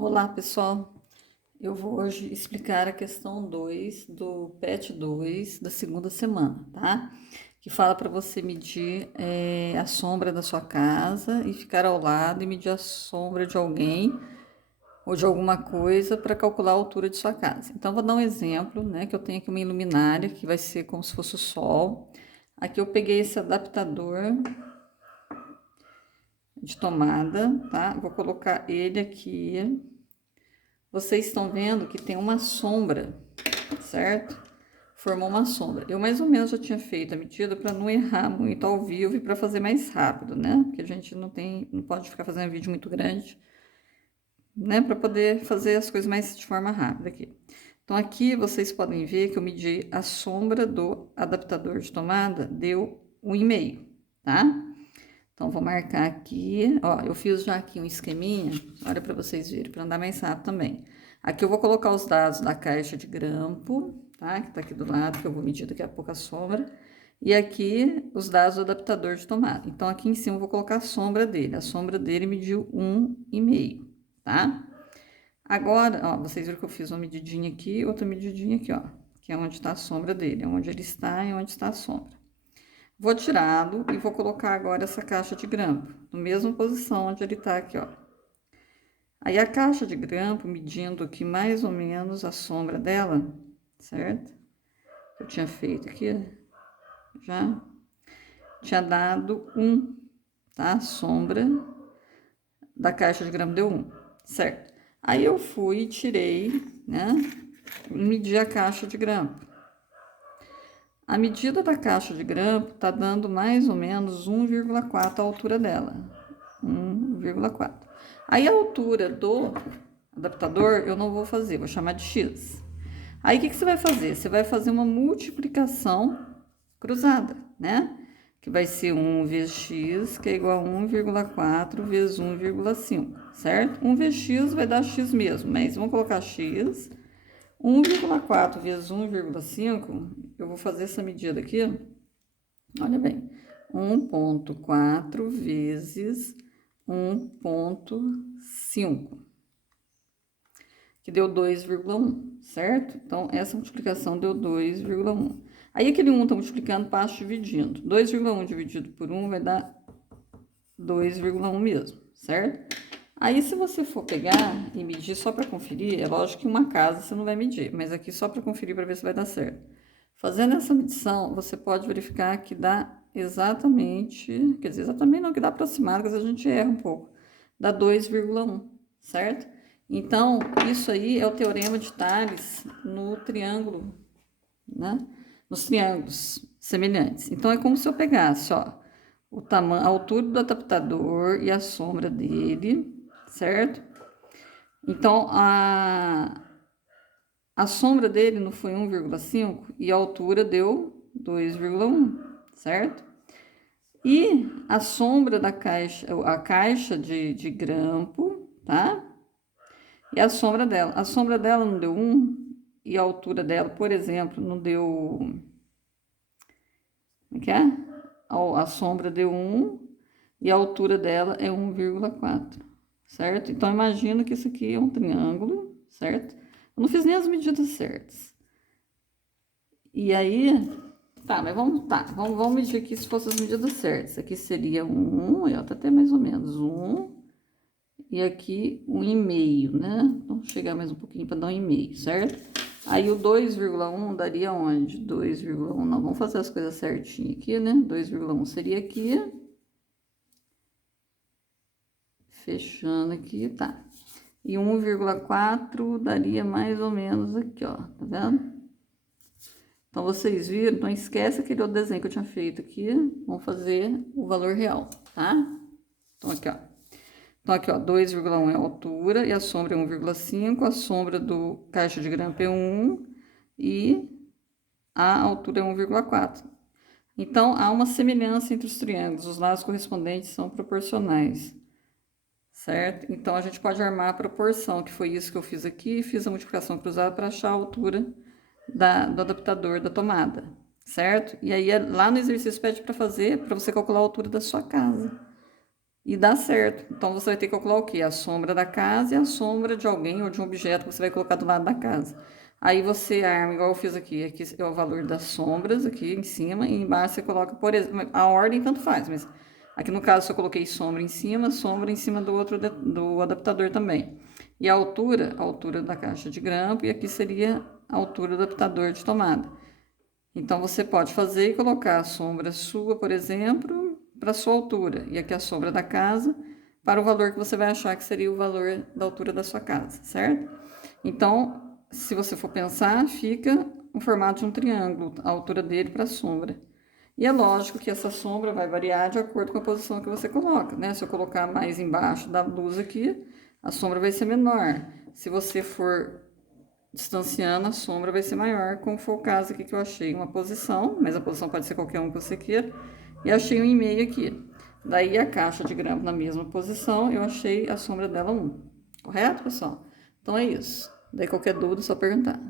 Olá, pessoal. Eu vou hoje explicar a questão 2 do PET 2 da segunda semana, tá? Que fala para você medir a sombra da sua casa e ficar ao lado e medir a sombra de alguém ou de alguma coisa para calcular a altura de sua casa. Então, vou dar um exemplo, né? Que eu tenho aqui uma luminária que vai ser como se fosse o sol. Aqui eu peguei esse adaptador de tomada, tá? Vou colocar ele aqui. Vocês estão vendo que tem uma sombra, certo? Formou uma sombra. Eu mais ou menos já tinha feito a medida para não errar muito ao vivo e para fazer mais rápido, né? Porque a gente não pode ficar fazendo vídeo muito grande, né? Para poder fazer as coisas mais de forma rápida aqui. Então aqui vocês podem ver que eu medi a sombra do adaptador de tomada, deu 1,5, tá? Então vou marcar aqui, ó, eu fiz já aqui um esqueminha, olha para vocês verem, para andar mais rápido também. Aqui eu vou colocar os dados da caixa de grampo, tá? Que tá aqui do lado, que eu vou medir daqui a pouco a sombra. E aqui os dados do adaptador de tomada. Então aqui em cima eu vou colocar a sombra dele. A sombra dele mediu 1,5, tá? Agora, ó, vocês viram que eu fiz uma medidinha aqui, outra medidinha aqui, ó. Que é onde está a sombra dele, é onde ele está e onde está a sombra. Vou tirá-lo e vou colocar agora essa caixa de grampo, na mesma posição onde ele tá aqui, ó. Aí a caixa de grampo, medindo aqui mais ou menos a sombra dela, certo? Eu tinha feito aqui, já tinha dado 1, tá? A sombra da caixa de grampo deu 1, certo? Aí eu fui e tirei, né? Medi a caixa de grampo. A medida da caixa de grampo tá dando mais ou menos 1,4 a altura dela. 1,4. Aí a altura do adaptador eu não vou fazer, vou chamar de x. Aí o que você vai fazer? Você vai fazer uma multiplicação cruzada, né? Que vai ser 1 vezes x, que é igual a 1,4 vezes 1,5, certo? 1 vezes x vai dar x mesmo, mas vamos colocar x. 1,4 vezes 1,5, eu vou fazer essa medida aqui, olha bem, 1,4 vezes 1,5, que deu 2,1, certo? Então, essa multiplicação deu 2,1. Aí, aquele 1 tá multiplicando, passa dividindo. 2,1 dividido por 1 vai dar 2,1 mesmo, certo? Aí, se você for pegar e medir só para conferir, é lógico que uma casa você não vai medir, mas aqui só para conferir para ver se vai dar certo. Fazendo essa medição, você pode verificar que dá exatamente, quer dizer, exatamente não, que dá aproximado, mas a gente erra um pouco. Dá 2,1, certo? Então, isso aí é o teorema de Tales no triângulo, né? Nos triângulos semelhantes. Então, é como se eu pegasse, ó, o tamanho, a altura do adaptador e a sombra dele, certo? Então, a sombra dele não foi 1,5 e a altura deu 2,1, certo? E a sombra da caixa, a caixa de grampo, tá? E a sombra dela. A sombra dela não deu 1 e a altura dela, por exemplo, não deu. Como é que é? A sombra deu 1 e a altura dela é 1,4, certo? Então, imagina que isso aqui é um triângulo, certo? Eu não fiz nem as medidas certas. E aí, tá, mas vamos medir aqui se fossem as medidas certas. Aqui seria 1, e ó, tá até mais ou menos 1, e aqui 1,5, né? Vamos chegar mais um pouquinho para dar 1,5, certo? Aí o 2,1 daria onde? 2,1, não, vamos fazer as coisas certinho aqui, né? 2,1 seria aqui. Fechando aqui, tá. E 1,4 daria mais ou menos aqui, ó, tá vendo? Então, vocês viram? Não esquece aquele outro desenho que eu tinha feito aqui. Vamos fazer o valor real, tá? Então, aqui, ó. Então, aqui, ó, 2,1 é a altura e a sombra é 1,5. A sombra do caixa de grampo é 1 e a altura é 1,4. Então, há uma semelhança entre os triângulos. Os lados correspondentes são proporcionais, certo? Então, a gente pode armar a proporção, que foi isso que eu fiz aqui. Fiz a multiplicação cruzada para achar a altura do adaptador da tomada, certo? E aí, lá no exercício pede para fazer, para você calcular a altura da sua casa, e dá certo. Então, você vai ter que calcular o quê? A sombra da casa e a sombra de alguém ou de um objeto que você vai colocar do lado da casa. Aí você arma, igual eu fiz aqui. Aqui é o valor das sombras, aqui em cima, e embaixo você coloca, por exemplo, a ordem tanto faz, mas aqui no caso eu coloquei sombra em cima do outro do adaptador também. E a altura da caixa de grampo, e aqui seria a altura do adaptador de tomada. Então você pode fazer e colocar a sombra sua, por exemplo, para a sua altura, e aqui a sombra da casa para o valor que você vai achar que seria o valor da altura da sua casa, certo? Então, se você for pensar, fica no formato de um triângulo, a altura dele para a sombra. E é lógico que essa sombra vai variar de acordo com a posição que você coloca, né? Se eu colocar mais embaixo da luz aqui, a sombra vai ser menor. Se você for distanciando, a sombra vai ser maior, como foi o caso aqui que eu achei uma posição, mas a posição pode ser qualquer um que você queira, e achei um e meio aqui. Daí a caixa de grampo na mesma posição, eu achei a sombra dela 1. Correto, pessoal? Então é isso. Daí qualquer dúvida é só perguntar.